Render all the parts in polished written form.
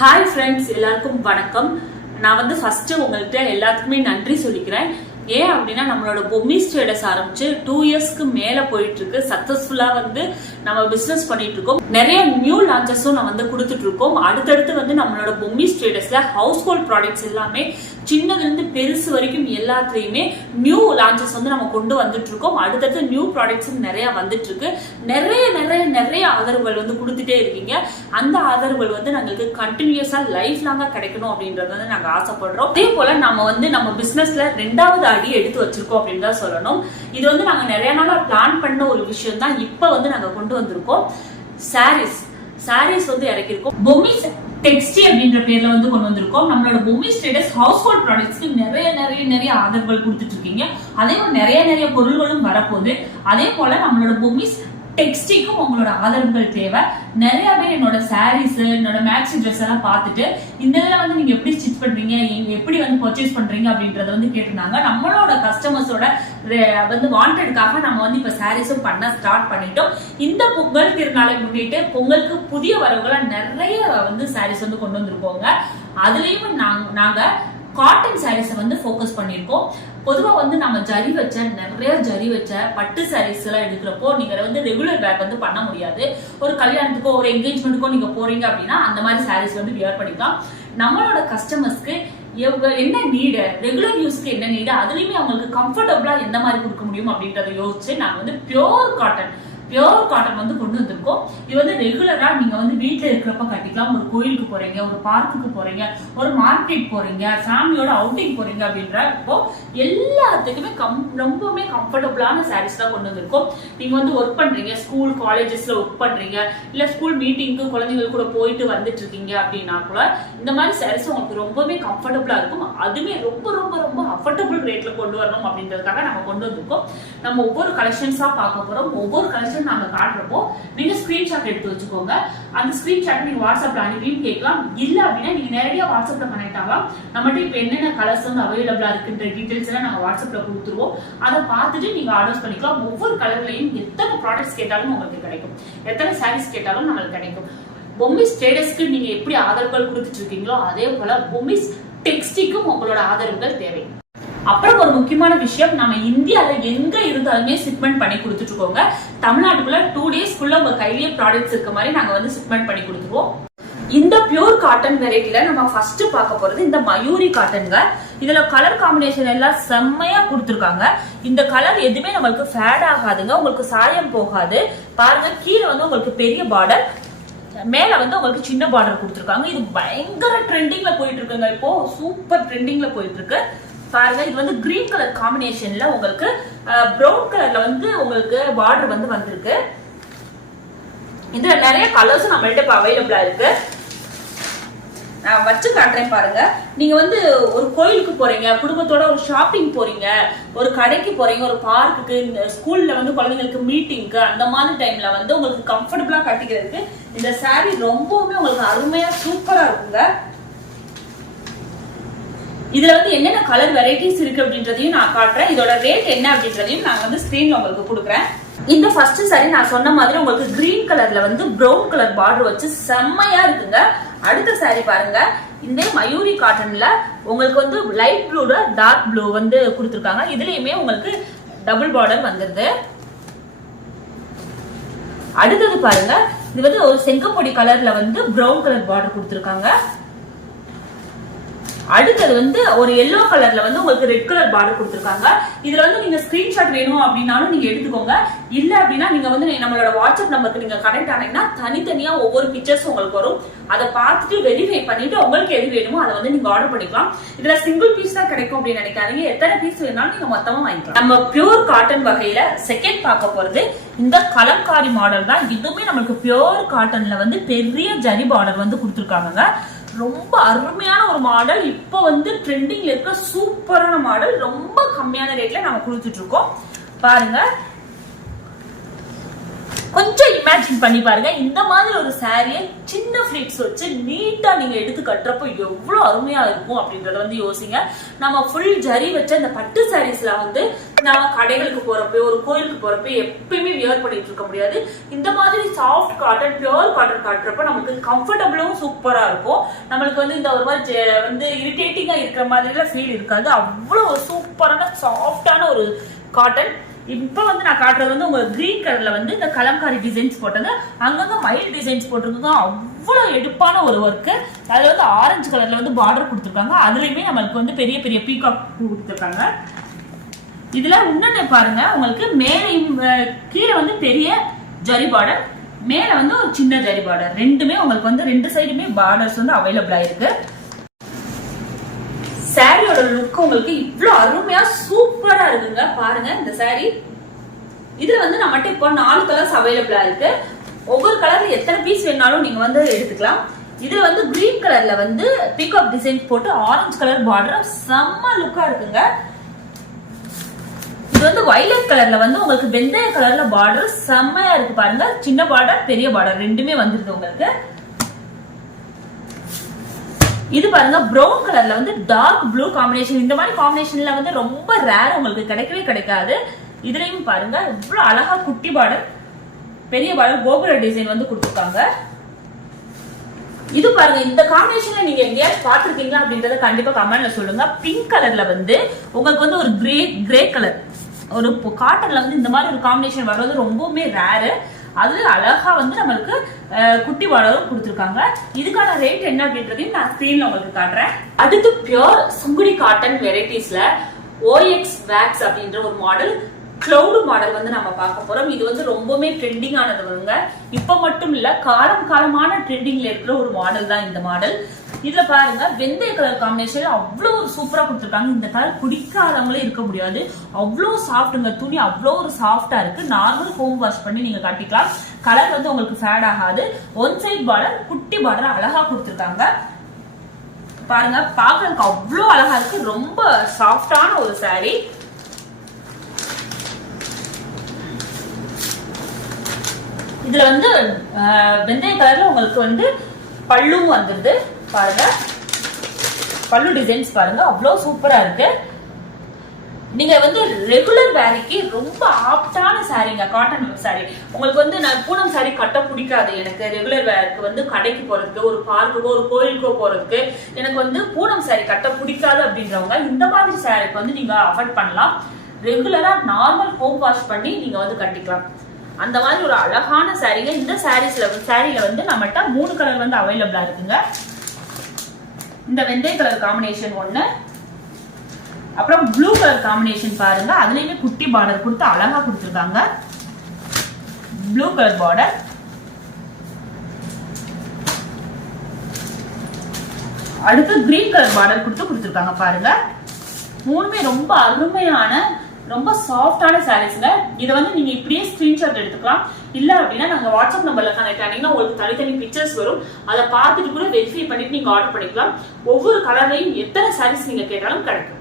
Hi friends, எல்லாருக்கும் வணக்கம். நான் வந்து ஃபர்ஸ்ட் உங்கள்கிட்ட எல்லாத்துக்குமே நன்றி சொல்லிக்கிறேன். ஏன் அப்படின்னா நம்மளோட பொம்மிஸ் ட்ரேடர்ஸ் ஆரம்பிச்சு 2 இயர்ஸ்க்கு மேல போயிட்டு இருக்கு. சக்சஸ்ஃபுல்லா வந்து நம்ம பிசினஸ் பண்ணிட்டு இருக்கோம். நிறைய நியூ லான்ச்சஸும் நம்ம வந்து கொடுத்துட்டு இருக்கோம். அடுத்தடுத்து வந்து நம்மளோட பொம்மிஸ் ட்ரேடர்ஸ்ல ஹவுஸ் ஹோல்ட் ப்ராடக்ட்ஸ் எல்லாமே சின்னதுல இருந்து பெருசு வரைக்கும் எல்லாத்துலயுமே நியூ லான்ச்சஸ் வந்து நம்ம கொண்டு வந்துட்டு இருக்கோம். அடுத்தடுத்து நியூ ப்ராடக்ட்ஸ் நிறைய வந்துட்டு இருக்கு. நிறைய நிறைய நிறைய ஆதரவுகள் வந்து கொடுத்துட்டே இருக்கீங்க. அந்த ஆதரவுகள் வந்து நம்மளுக்கு கண்டினியூஸா லைஃப் லாங்கா கிடைக்கணும் அப்படின்றது வந்து நாங்க ஆசைப்படுறோம். அதே போல நம்ம வந்து நம்ம பிசினஸ்ல 2வது அடி எடுத்து வச்சிருக்கோம் அப்படின்னு தான் சொல்லணும். இது வந்து நாங்க நிறைய நாளா பிளான் பண்ண ஒரு விஷயம் தான். இப்ப வந்து நாங்க கொண்டு வந்திருக்கோம். சாரீஸ் வந்து இறக்கிருக்கோம். பொம்மிஸ் டெக்ஸ்டி அப்படின்ற பேர்ல வந்து கொண்டு வந்திருக்கோம். நம்மளோட பொம்மிஸ் ட்ரேடர்ஸ் ஹவுஸ் ஹோல்ட் ப்ராடக்ட்ஸ்க்கு நிறைய நிறைய நிறைய ஆதரவுகள் கொடுத்துட்டு இருக்கீங்க. அதே போல நிறைய நிறைய பொருள்களும் வரப்போகுது. அதே போல நம்மளோட பொம்மிஸ் டெக்ஸ்டிக்கும் உங்களோட ஆதரவுகள் தேவை. நிறைய பேர் என்னோட சாரீஸ், என்னோட மேக்ஸி ட்ரெஸ் எல்லாம் பார்த்துட்டு இந்த இதுல வந்து நீங்க எப்படி ஸ்டிச் பண்றீங்க, எப்படி வந்து பர்ச்சேஸ் பண்றீங்க அப்படின்றத வந்து கேட்டிருந்தாங்க. நம்மளோட கஸ்டமர்ஸோட வந்து வாண்டடுக்காக நம்ம வந்து இப்ப சாரீஸும் பண்ண ஸ்டார்ட் பண்ணிட்டோம். இந்த பொங்கல் திருநாளை முன்னிட்டு பொங்கலுக்கு புதிய வரவுகளா நிறைய வந்து சாரீஸ் வந்து கொண்டு வந்திருக்கோங்க. அதுலயும் நாங்க காட்டன் சாரீஸை வந்து ஃபோக்கஸ் பண்ணியிருக்கோம். பொதுவா வந்து நம்ம நிறைய ஜரி வச்ச பட்டு சாரீஸ் எல்லாம் எடுக்கிறப்போ நீங்க வந்து ரெகுலர் வேர் வந்து பண்ண முடியாது. ஒரு கல்யாணத்துக்கோ ஒரு என்கேஜ்மெண்ட்டுக்கோ நீங்க போறீங்க அப்படின்னா அந்த மாதிரி சாரீஸ் வந்து வியர் பண்ணிக்கலாம். நம்மளோட கஸ்டமர்ஸ்க்கு என்ன நீடு, ரெகுலர் யூஸ்க்கு என்ன நீடு, அதுலயுமே அவங்களுக்கு கம்ஃபர்டபுளா எந்த மாதிரி கொடுக்க முடியும் அப்படின்றத யோசிச்சு நாங்க வந்து பியோர் காட்டன் வந்து கொண்டு வந்திருக்கோம். இது வந்து ரெகுலரா நீங்க வந்து வீட்டுல இருக்கிறப்ப கட்டிக்கலாம். ஒரு கோயிலுக்கு போறீங்க, ஒரு பார்க்குக்கு போறீங்க, ஒரு மார்க்கெட் போறீங்க, ஃபேமிலியோட அவுட்டிங் போறீங்க அப்படின்றப்போ எல்லாத்துக்குமே ரொம்பவுமே கம்ஃபர்டபுளான சாரீஸ் தான் கொண்டு வந்திருக்கோம். நீங்க வந்து ஒர்க் பண்றீங்க, ஸ்கூல் காலேஜஸ்ல ஒர்க் பண்றீங்க, இல்ல ஸ்கூல் மீட்டிங்க்கு குழந்தைகள் கூட போயிட்டு வந்துட்டு இருக்கீங்க அப்படின்னா கூட இந்த மாதிரி சாரீஸ் உங்களுக்கு ரொம்பவே கம்ஃபர்டபுளா இருக்கும். அதுமே ரொம்ப ரொம்ப ரொம்ப அஃபோர்டபுள் ரேட்ல கொண்டு வரணும் அப்படின்றதுக்காக நம்ம கொண்டு வந்திருக்கோம். நம்ம ஒவ்வொரு கலெக்ஷன்ஸா பார்க்க போறோம். ஒவ்வொரு கலெக்ஷன் நாங்க காட்டுறப்போ நீங்க ஸ்கிரீன்ஷாட் எடுத்து வச்சுக்கோங்க. அந்த ஸ்கிரீன்ஷாட் நீங்க வாட்ஸ்அப்ல அனுப்பியும் கேட்கலாம். இல்ல அப்படின்னா நீங்க நேரடியா வாட்ஸ்அப்ல கனெக்ட் ஆகலாம். நம்மகிட்ட இப்ப என்னென்ன கலர்ஸ் வந்து அவைலபிளா இருக்குன்ற டீடைல்ஸ் எல்லாம் நாங்க வாட்ஸ்அப்ல கொடுத்துருவோம். அதை பார்த்துட்டு நீங்க ஆர்டர்ஸ் பண்ணிக்கலாம். ஒவ்வொரு கலர்லயும் எத்தனை ப்ராடக்ட்ஸ் கேட்டாலும் உங்களுக்கு கிடைக்கும், எத்தனை சாரீஸ் கேட்டாலும் நம்மளுக்கு கிடைக்கும். பொம்மிஸ் ட்ரேடர்ஸ்க்கு நீங்க எப்படி ஆதரவுகள் கொடுத்துட்டு இருக்கீங்களோ அதே போல பொம்மிஸ் டெக்ஸ்டிக்கும் உங்களோட ஆதரவுகள் தேவை. அப்புறம் ஒரு முக்கியமான விஷயம், நம்ம இந்தியால எங்க இருந்தாலுமே ஷிப்மெண்ட் பண்ணி கொடுத்துட்டு இருக்கோங்க. தமிழ்நாட்டுக்குள்ள 2 டேஸ்க்குள்ள உங்க கையிலேயே ப்ராடக்ட்ஸ் இருக்க மாதிரி நாங்க வந்து ஷிப்மெண்ட் பண்ணி கொடுத்துருவோம். இந்த பியூர் காட்டன் வெரைட்டில நம்ம ஃபர்ஸ்ட் பார்க்க போறது இந்த மயூரி காட்டன்ங்க. இதுல கலர் காம்பினேஷன் எல்லாம் செம்மையா கொடுத்துருக்காங்க. இந்த கலர் எதுவுமே நம்மளுக்கு ஃபேட் ஆகாதுங்க, உங்களுக்கு சாயம் போகாது. பாருங்க, கீழே வந்து உங்களுக்கு பெரிய பார்டர், மேல வந்து உங்களுக்கு சின்ன பார்டர் கொடுத்துருக்காங்க. இது பயங்கர ட்ரெண்டிங்ல போயிட்டு இருக்குங்க. இப்போ சூப்பர் ட்ரெண்டிங்ல போயிட்டு இருக்கு. பாருங்க, இது வந்து கிரீன் கலர் காம்பினேஷன்ல உங்களுக்கு பிரவுன் கலர்ல வந்து உங்களுக்கு பார்டர் வந்து வந்திருக்கு. இதுல நிறைய கலர்ஸ் நம்மள்ட்ட இப்ப அவைலபிளா இருக்கு. நான் வச்சு காட்டுறேன் பாருங்க. நீங்க வந்து ஒரு கோயிலுக்கு போறீங்க, குடும்பத்தோட ஒரு ஷாப்பிங் போறீங்க, ஒரு கடைக்கு போறீங்க, ஒரு பார்க்குக்கு, ஸ்கூல்ல வந்து குழந்தைங்களுக்கு மீட்டிங்க்கு, அந்த மாதிரி டைம்ல வந்து உங்களுக்கு கம்ஃபர்டபுளா கட்டிக்கிறதுக்கு இந்த சாரி ரொம்பவுமே உங்களுக்கு அருமையா சூப்பரா இருக்குங்க. இதுல வந்து என்னென்ன கலர் வெரைட்டிஸ் இருக்கு அப்படின்றதையும் நான் காட்டுறேன். இதோட ரேட் என்ன அப்படின்றதையும் நான் வந்து ஸ்கிரீன்ல உங்களுக்கு கொடுக்குறேன். இந்த ஃபர்ஸ்ட் சாரி நான் சொன்ன மாதிரி உங்களுக்கு கிரீன் கலர்ல வந்து பிரவுன் கலர் பார்டர் வச்சு செம்மையா இருக்குங்க. அடுத்த சாரி பாருங்க, இந்த மயூரி காட்டன்ல உங்களுக்கு வந்து லைட் ப்ளூல டார்க் ப்ளூ வந்து கொடுத்துருக்காங்க. இதுலயுமே உங்களுக்கு டபுள் பார்டர் வந்துருது. அடுத்தது பாருங்க, இது வந்து ஒரு செங்கப்பொடி கலர்ல வந்து பிரவுன் கலர் பார்டர் கொடுத்துருக்காங்க. அடுத்தது வந்து ஒரு எல்லோ கலர்ல வந்து உங்களுக்கு ரெட் கலர் பார்டர் கொடுத்துருக்காங்க. இதுல வந்து நீங்க ஸ்கிரீன்ஷாட் வேணும் அப்படின்னாலும் நீங்க எடுத்துக்கோங்க. இல்ல அப்படின்னா நீங்க வந்து நம்மளோட வாட்ஸ்அப் நம்பருக்கு நீங்க கனெக்ட் ஆனீங்கன்னா தனித்தனியா ஒவ்வொரு பிக்சர்ஸ் உங்களுக்கு வரும். அதை பார்த்துட்டு வெரிஃபை பண்ணிட்டு உங்களுக்கு எது வேணுமோ அதை வந்து நீங்க ஆர்டர் பண்ணிக்கலாம். இதுல சிங்கிள் பீஸ் தான் கிடைக்கும் அப்படின்னு நினைக்காதீங்க. எத்தனை பீஸ் வேணாலும் நீங்க மொத்தமா வாங்கிக்கலாம். நம்ம பியூர் காட்டன் வகையில செகண்ட் பார்க்க போறது இந்த கலம்காரி மாடல் தான். இதுவுமே நமக்கு பியூர் காட்டன்ல வந்து பெரிய ஜரி பார்டர் வந்து கொடுத்துருக்காங்க. ரொம்ப அருமையான ஒரு மாடல். இப்போ வந்து ட்ரெண்டிங்ல இருக்க சூப்பரான மாடல். ரொம்ப கம்மியான ரேட்ல நம்ம கொடுத்துட்டு இருக்கோம். பாருங்க, கொஞ்சம் இமேஜின் பண்ணி பாருங்க, இந்த மாதிரி ஒரு சாரியை சின்ன ஃபிளிட்ஸ் வச்சு நீட்டா நீங்க எடுத்து கட்டுறப்போ எவ்வளவு அருமையா இருக்கும் அப்படின்றத வந்து யோசிங்க. நம்ம ஃபுல் ஜரி வச்ச இந்த பட்டு சாரீஸ்ல வந்து நம்ம கடைகளுக்கு போறப்ப, ஒரு கோயிலுக்கு போறப்ப எப்பயுமே வியர் பண்ணிட்டு இருக்க முடியாது. இந்த மாதிரி சாஃப்ட் காட்டன், பியூர் காட்டன் காட்டுறப்ப நமக்கு கம்ஃபர்டபுளும் சூப்பரா இருக்கும். நம்மளுக்கு வந்து இந்த ஒரு மாதிரி வந்து இரிட்டேட்டிங்கா இருக்கிற மாதிரி ஃபீல் இருக்காது. அவ்வளவு சூப்பரான சாஃப்டான ஒரு காட்டன். இப்ப வந்து நான் காட்டுறது வந்து உங்களுக்கு கிரீன் கலர்ல வந்து இந்த கலம்காரி டிசைன்ஸ் போட்டது, அங்கங்க மயில் டிசைன்ஸ் போட்டிருக்காங்க. அவ்வளவு எடுப்பான ஒரு ஒர்க்கு. அதுல வந்து ஆரஞ்சு கலர்ல வந்து பார்டர் கொடுத்துருக்காங்க. அதுலயுமே நம்மளுக்கு வந்து பெரிய பெரிய பீகாக் கொடுத்துருக்காங்க. இதுல இன்னொன்னு பாருங்க, உங்களுக்கு மேலையும் கீழே வந்து பெரிய ஜரி பார்டர், மேல வந்து ஒரு சின்ன ஜரி பார்டர், ரெண்டுமே உங்களுக்கு வந்து ரெண்டு சைடுமே பார்டர்ஸ் வந்து அவைலபிளா இருக்கு. சாரியோட லுக் உங்களுக்கு இவ்வளவு அருமையா சூப்பரா இருக்குங்க. பாருங்க இந்த சாரி. இதுல வந்து நம்மகிட்ட இப்போ 4 கலர்ஸ் அவைலபிளா இருக்கு. ஒவ்வொரு கலர்ல எத்தனை பீஸ் வேணாலும் நீங்க வந்து எடுத்துக்கலாம். இதுல வந்து கிரீன் கலர்ல வந்து பீகாக் டிசைன் போட்டு ஆரஞ்சு கலர் பார்டர் செம்ம லுக்கா இருக்குங்க. இது வந்து வயலட் கலர்ல வந்து உங்களுக்கு வெந்தய கலர்ல பார்டர் செம்மையா இருக்கு. பாருங்க, சின்ன பார்டர் பெரிய பார்டர் ரெண்டுமே வந்துருது உங்களுக்கு. இது பாருங்க ப்ரௌன் கலர்ல வந்து டார்க் ப்ளூ காம்பினேஷன். இந்த மாதிரி காம்பினேஷன்ல வந்து ரொம்ப ரேர், உங்களுக்கு கிடைக்கவே கிடைக்காது. இதுலயும் பாருங்க இவ்வளவு அழகா குட்டி பார்டர், பெரிய பார்டர், கோபுர டிசைன் வந்து கொடுத்துருக்காங்க. இது பாருங்க, இந்த காம்பினேஷன்ல நீங்க எங்கேயாவது பாத்துருக்கீங்களா அப்படின்றத கண்டிப்பா கமெண்ட்ல சொல்லுங்க. பிங்க் கலர்ல வந்து உங்களுக்கு வந்து ஒரு கிரே கலர், ஒரு காட்டன்ல வந்து இந்த மாதிரி ஒரு காம்பினேஷன் வர்றது ரொம்பவுமே ரேரு. அது அழகா வந்து நம்மளுக்கு குட்டி பார்டரும் கொடுத்துருக்காங்க. இதுக்கான ரேட் என்ன அப்படின்றதையும் நான் ஸ்கிரீன்ல உங்களுக்கு காட்டுறேன். அடுத்து பியூர் சுங்குடி காட்டன் வெரைட்டிஸ்ல OX வேக்ஸ் அப்படின்ற ஒரு மாடல், கிளவுட் மாடல் வந்து நம்ம பார்க்க போறோம். இது வந்து ரொம்பவுமே ட்ரெண்டிங் ஆனதுங்க. இப்ப மட்டும் இல்ல, காலமான ட்ரெண்டிங்ல இருக்கிற ஒரு மாடல் தான் இந்த மாடல். இதுல பாருங்க வெந்தய கலர் காம்பினேஷன் அவ்வளவு ஒரு சூப்பரா கொடுத்துருக்காங்க. இந்த கலர் பிடிக்காதவங்களே இருக்க முடியாது. அவ்வளவு சாஃப்ட்டுங்க, துணி அவ்வளவு ஒரு சாஃப்டா இருக்கு. நார்மல் ஹோம் வாஷ் பண்ணி நீங்க கட்டிக்கலாம். கலர் வந்து உங்களுக்கு ஃபேட் ஆகாது. ஒன் சைட் பார்டர், குட்டி பார்டர் அழகா கொடுத்துருக்காங்க. பாருங்க, பாக்குறதுக்கு அவ்வளவு அழகா இருக்கு. ரொம்ப சாஃப்டான ஒரு சாரி. இதுல வந்து வெந்தய கலர்ல உங்களுக்கு வந்து பல்லும் வந்துருது. பாருங்க, பல்லு டிசைன்ஸ் பாருங்க அவ்வளவு சூப்பரா இருக்கு. நீங்க வந்து ரெகுலர் வேலைக்கு ரொம்ப ஆப்டான சாரீங்க, காட்டன் சாரி. உங்களுக்கு வந்து நான் பூனம் சாரி கட்ட பிடிக்காது, எனக்கு ரெகுலர் வேருக்கு வந்து கடைக்கு போறதுக்கு, ஒரு பார்க்குக்கோ ஒரு கோயிலுக்கோ போறதுக்கு எனக்கு வந்து பூனம் சாரி கட்ட பிடிக்காது அப்படின்றவங்க இந்த மாதிரி சாரிக்கு வந்து நீங்க அஃபோர்ட் பண்ணலாம். ரெகுலரா நார்மல் ஹோம் வாஷ் பண்ணி நீங்க வந்து கட்டிக்கலாம். அந்த மாதிரி ஒரு அழகான சாரீங்க. இந்த சாரியில வந்து நம்மகிட்ட 3 கலர் வந்து அவைலபிளா இருக்குங்க. இந்த வெந்தய கலர் காம்பினேஷன் ஒண்ணு, அப்புறம் ப்ளூ கலர் காம்பினேஷன் பாருங்க, அதுலயுமே குட்டி பார்டர் கொடுத்து அழகா கொடுத்துருக்காங்க. ப்ளூ கலர் பார்டர், அடுத்து கிரீன் கலர் பார்டர் கொடுத்துருக்காங்க. பாருங்க, மூணுமே ரொம்ப அருமையான ரொம்ப சாஃப்டான சாரீஸ்ங்க. இதை வந்து நீங்க இப்படியே ஸ்கிரீன்ஷாட் எடுத்துக்கலாம். இல்ல அப்படின்னா நாங்க வாட்ஸ்அப் நம்பர்ல கனெக்ட் ஆனீங்கன்னா உங்களுக்கு தனித்தனி பிக்சர்ஸ் வரும். அதை பார்த்துட்டு கூட வெரிஃபை பண்ணிட்டு நீங்க ஆர்டர் பண்ணிக்கலாம். ஒவ்வொரு கலர்லையும் எத்தனை சாரீஸ் நீங்க கேட்டாலும் கிடைக்கும்.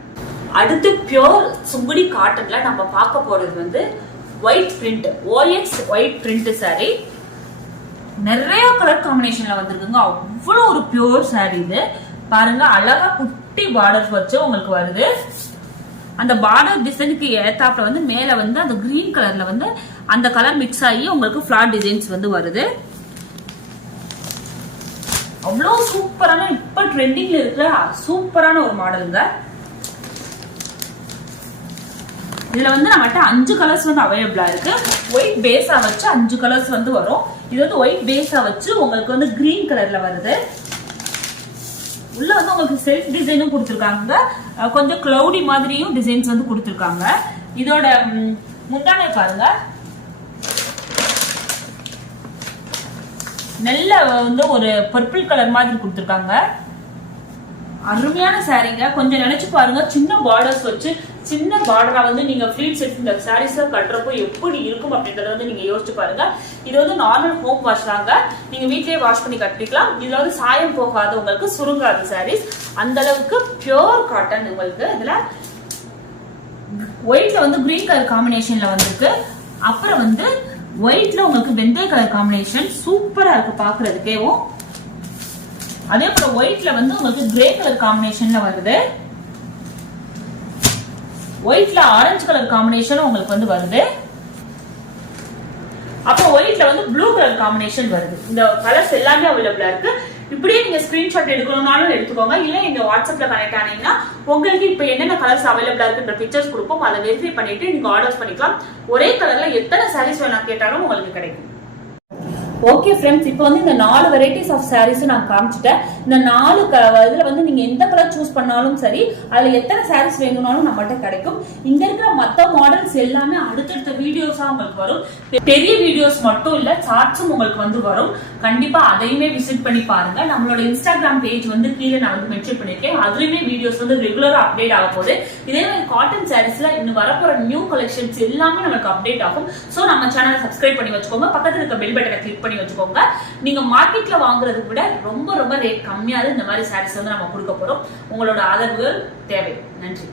அடுத்து பியூர் சுங்குடி காட்டன்ல நம்ம பார்க்க போறது வந்து white print, OX white print sorry. நிறைய கலர் காம்பினேஷன்ல வந்திருக்குங்க. அவ்வளவு ஒரு பியூர் சாரி இது. பாருங்க, அழகா குட்டி பார்டர்ஸ் வச்சு உங்களுக்கு வருது. அந்த பார்டர் டிசைனுக்கு ஏத்தாப்புல வந்து மேல வந்து அந்த கிரீன் கலர்ல வந்து அந்த கலர் மிக்ஸ் ஆகி உங்களுக்கு ஃபிளார் டிசைன்ஸ் வந்து வருது. அவ்வளவு சூப்பரான, இப்ப ட்ரெண்டிங்ல இருக்கிற சூப்பரான ஒரு மாடலுங்க. இதுல வந்து நம்மகிட்ட 5 கலர்ஸ் வந்து அவைலபிளா இருக்கு. ஒயிட் பேஸா வச்சு 5 கலர்ஸ் வந்து வரும். இது வந்து ஒயிட் பேஸா வச்சு உங்களுக்கு வந்து கிரீன் கலர்ல வருது. உள்ள வந்து உங்களுக்கு செல்ஃப் டிசைனும் கொடுத்துருக்காங்க. கொஞ்சம் கிளவுடி மாதிரியும் டிசைன்ஸ் வந்து கொடுத்துருக்காங்க. இதோட முந்தானை பாருங்க, நல்ல வந்து ஒரு பர்பிள் கலர் மாதிரி கொடுத்துருக்காங்க. அருமையான சாரீங்க. கொஞ்சம் நினைச்சு பாருங்க, சின்ன பார்டர்ஸ் வச்சு சின்ன பார்டரா வந்து நீங்க ஃபிளீட்ஸ் எடுத்து இந்த சாரீஸ் கட்டுறப்போ எப்படி இருக்கும் அப்படின்றத வந்து நீங்க யோசிச்சு பாருங்க. இது வந்து நார்மல் ஹோம் வாஷ் தாங்க, நீங்க வீட்லயே வாஷ் பண்ணி கட்டிக்கலாம். இதுல வந்து சாயம் போகாது, உங்களுக்கு சுருங்காது சாரீஸ். அந்த அளவுக்கு பியூர் காட்டன். உங்களுக்கு இதுல ஒயிட்ல வந்து கிரீன் கலர் காம்பினேஷன்ல வந்திருக்கு. அப்புறம் வந்து ஒயிட்ல உங்களுக்கு வெந்தய கலர் காம்பினேஷன் சூப்பரா இருக்கு பாக்குறதுக்கேவும். அதே போல ஒயிட்ல வந்து உங்களுக்கு கிரே கலர் காம்பினேஷன்ல வருது. ஒயிட்ல ஆரஞ்சு கலர் காம்பினேஷன் உங்களுக்கு வந்து வருது. அப்புறம் ஒயிட்ல வந்து ப்ளூ கலர் காம்பினேஷன் வருது. இந்த கலர்ஸ் எல்லாமே அவைலபிளா இருக்கு. இப்படியே நீங்க ஸ்கிரீன்ஷாட் எடுக்கணும்னாலும் எடுத்துக்கோங்க. இல்ல எங்க வாட்ஸ்அப்ல கனெக்ட் ஆனீங்கன்னா உங்களுக்கு இப்ப என்னென்ன கலர்ஸ் அவைலபிளா இருக்குன்ற பிக்சர்ஸ் கொடுப்போம். அதை வெரிஃபை பண்ணிட்டு நீங்க ஆர்டர்ஸ் பண்ணிக்கலாம். ஒரே கலர்ல எத்தனை சாரீஸ் வேணா கேட்டாலும் உங்களுக்கு கிடைக்கும். ஓகே ஃப்ரெண்ட்ஸ், இப்போ வந்து இந்த 4 வெரைட்டிஸ் ஆஃப் சாரீஸ் நான் காமிச்சிட்டேன். இந்த 4 இதுல வந்து நீங்க எந்த கலர் சூஸ் பண்ணாலும் சரி, அதுல எத்தனை சாரீஸ் வேணும்னாலும் நம்மகிட்ட கிடைக்கும். இங்க இருக்கிற மத்த மாடல்ஸ் எல்லாமே அடுத்தடுத்த வீடியோஸா உங்களுக்கு வரும். பெரிய வீடியோஸ் மட்டும் இல்ல, சார்ட்ஸும் உங்களுக்கு வந்து வரும். கண்டிப்பா அதையுமே விசிட் பண்ணி பாருங்க. நம்மளோட இன்ஸ்டாகிராம் பேஜ் வந்து கீழே நான் வந்து மென்ஷன் பண்ணிருக்கேன். அதுலயுமே வீடியோஸ் வந்து ரெகுலரா அப்டேட் ஆக போகுது. இதே மாதிரி காட்டன் சாரீஸ்ல இன்னும் வரப்போற நியூ கலெக்ஷன்ஸ் எல்லாமே நமக்கு அப்டேட் ஆகும். சோ நம்ம சேனலை சப்ஸ்கிரைப் பண்ணி வச்சுக்கோங்க. பக்கத்துல இருக்க பெல் பட்டனை கிளிக் பண்ணி வச்சுக்கோங்க. நீங்க மார்க்கெட்ல வாங்குறதை விட ரொம்ப ரொம்ப ரேட் கம்மியாவது இந்த மாதிரி சாரீஸ் வந்து நம்ம கொடுக்க போறோம். உங்களோட ஆதரவு தேவை. நன்றி.